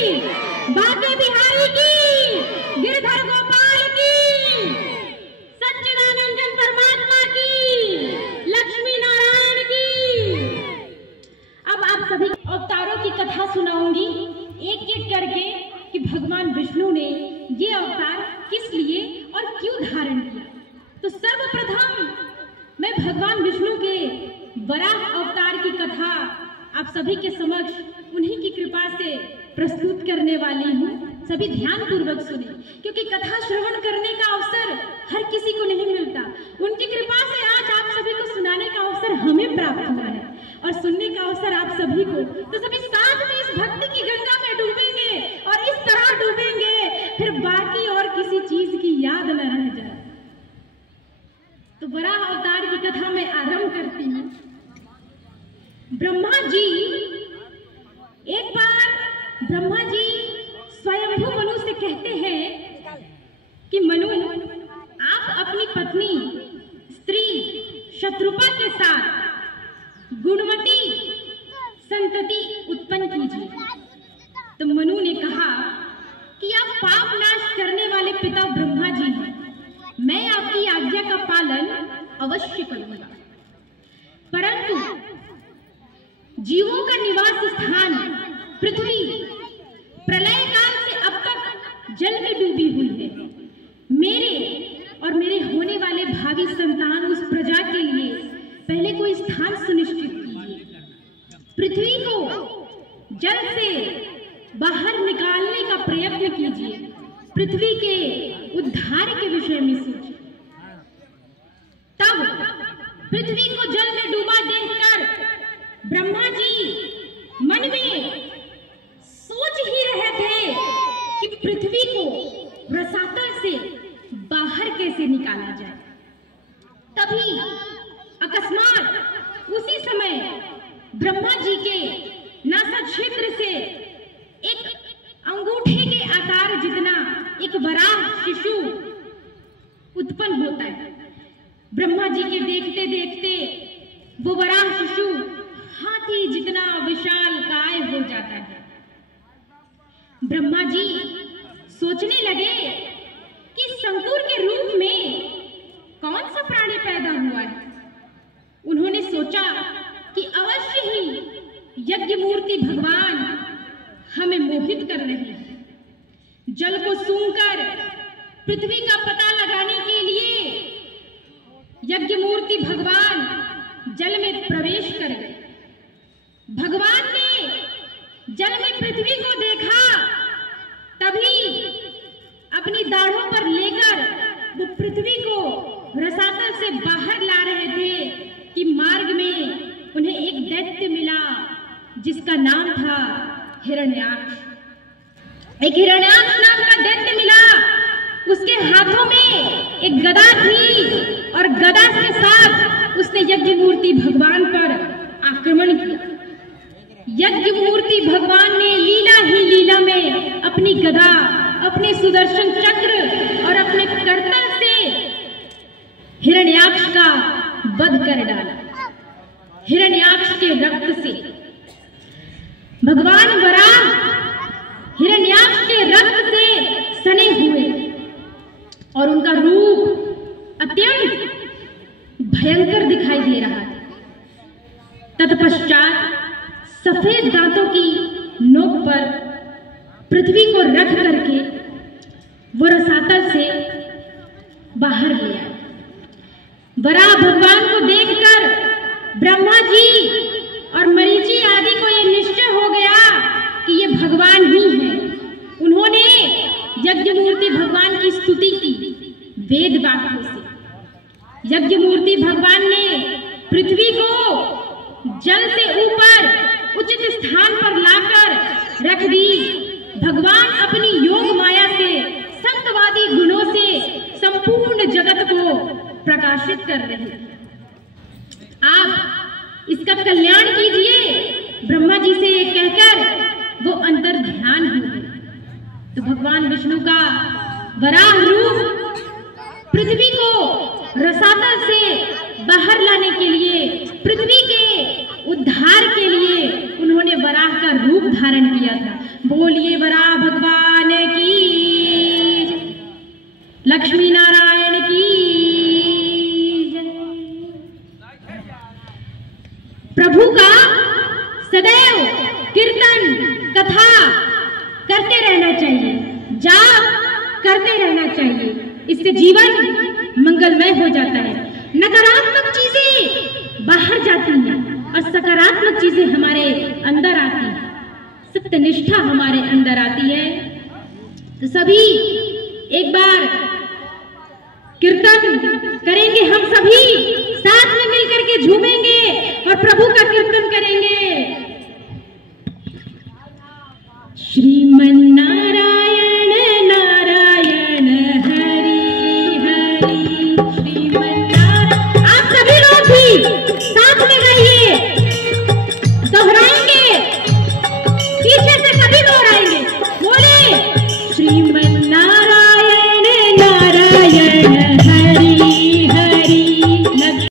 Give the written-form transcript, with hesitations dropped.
बांके बिहारी की, गिरधर गोपाल की, सच्चिदानंद परमात्मा की, लक्ष्मी नारायण की। अब आप सभी अवतारों की कथा सुनाऊंगी एक एक करके कि भगवान विष्णु ने ये अवतार किस लिए और क्यों धारण किया। तो सर्वप्रथम मैं भगवान विष्णु के वराह अवतार की कथा आप सभी के समक्ष उन्हीं की कृपा से प्रस्तुत करने वाली हूँ। सभी ध्यान पूर्वक सुने, क्योंकि कथा श्रवण करने का अवसर हर किसी को नहीं मिलता। उनकी कृपा से आज आप सभी को सुनाने का अवसर हमें प्राप्त हुआ है और सुनने का अवसर आप सभी को। तो सभी साथ में इस भक्ति की गंगा में डूबेंगे और इस तरह डूबेंगे फिर बाकी और किसी चीज की याद न रह जाए। तो वराह अवतार की कथा में आरंभ करती हूँ। ब्रह्मा जी, एक बार ब्रह्मा जी स्वयंभू मनु से कहते हैं कि मनु, आप अपनी पत्नी स्त्री शत्रुपा के साथ गुणवती संतति उत्पन्न कीजिए। तो मनु ने कहा कि आप पाप नाश करने वाले पिता ब्रह्मा जी हैं, मैं आपकी आज्ञा का पालन अवश्य करूंगा, परंतु जीवों का निवास स्थान पृथ्वी प्रलय काल से अब तक जल में डूबी हुई है। मेरे और मेरे होने वाले भावी संतान उस प्रजा के लिए पहले कोई स्थान सुनिश्चित कीजिए। पृथ्वी को जल से बाहर निकालने का प्रयत्न कीजिए। पृथ्वी के उद्धार के विषय में सोचिए। तब पृथ्वी को जल में डूबा देखकर ब्रह्मा जी मन में सोच ही रहे थे कि पृथ्वी को रसातल से बाहर कैसे निकाला जाए। तभी अकस्मात उसी समय ब्रह्मा जी के नासा क्षेत्र से एक अंगूठे के आकार जितना एक वराह शिशु उत्पन्न होता है। ब्रह्मा जी के देखते देखते वो वराह शिशु हाथी जितना विशाल काय हो जाता है। ब्रह्मा जी सोचने लगे कि संकुर के रूप में कौन सा प्राणी पैदा हुआ है। उन्होंने सोचा कि अवश्य ही यज्ञ मूर्ति भगवान हमें मोहित कर रहे हैं। जल को सूंघकर पृथ्वी का पता लगाने के लिए यज्ञ मूर्ति भगवान जल में प्रवेश कर गए। भगवान ने जल में पृथ्वी को देखा, तभी अपनी दाढ़ों पर लेकर वो पृथ्वी को रसातल से बाहर ला रहे थे कि मार्ग में उन्हें एक दैत्य मिला जिसका नाम था हिरण्याक्ष। एक हिरण्याक्ष नाम का दैत्य मिला। उसके हाथों में एक गदा थी और गदा के साथ उसने यज्ञ मूर्ति भगवान पर आक्रमण किया। यज्ञ मूर्ति भगवान ने लीला ही लीला में अपनी गदा, अपने सुदर्शन चक्र और अपने करतल से हिरण्याक्ष का वध कर डाला। हिरण्याक्ष के रक्त से भगवान वराह हिरण्याक्ष के रक्त से सने हुए और उनका रूप अत्यंत भयंकर दिखाई दे रहा था। तत्पश्चात सफेद दांतों की नोक पर पृथ्वी को रख करके वो रसातल से बाहर गया। वराह भगवान को देखकर ब्रह्मा जी और मरीचि आदि को ये निश्चय हो गया कि ये भगवान ही है। उन्होंने यज्ञ मूर्ति भगवान की स्तुति की वेद वाक्यों से। यज्ञ मूर्ति भगवान ने पृथ्वी को जल से ऊपर उचित स्थान पर लाकर रख दी। भगवान अपनी योग माया से संतवादी गुणों से संपूर्ण जगत को प्रकाशित कर रहे हैं। आप इसका कल्याण कीजिए। ब्रह्मा जी से ये कहकर वो अंतर ध्यान हो गए। तो भगवान विष्णु का वराह रूप पृथ्वी को रसातल से बाहर लाने के लिए, पृथ्वी के उद्धार के लिए उन्होंने वराह का रूप धारण किया था। बोलिए वरा भगवान की, लक्ष्मी नारायण की। प्रभु का सदैव कीर्तन कथा करते रहना चाहिए, जाप करते रहना चाहिए। इससे जीवन मंगलमय हो जाता है। नकारात्मक चीजें बाहर जाती हैं और सकारात्मक चीजें हमारे अंदर आती हैं, सत्यनिष्ठा हमारे अंदर आती है। तो सभी एक बार कीर्तन करेंगे, हम सभी साथ में मिलकर के झूमेंगे और प्रभु का कीर्तन करेंगे। श्रीमन्नारायण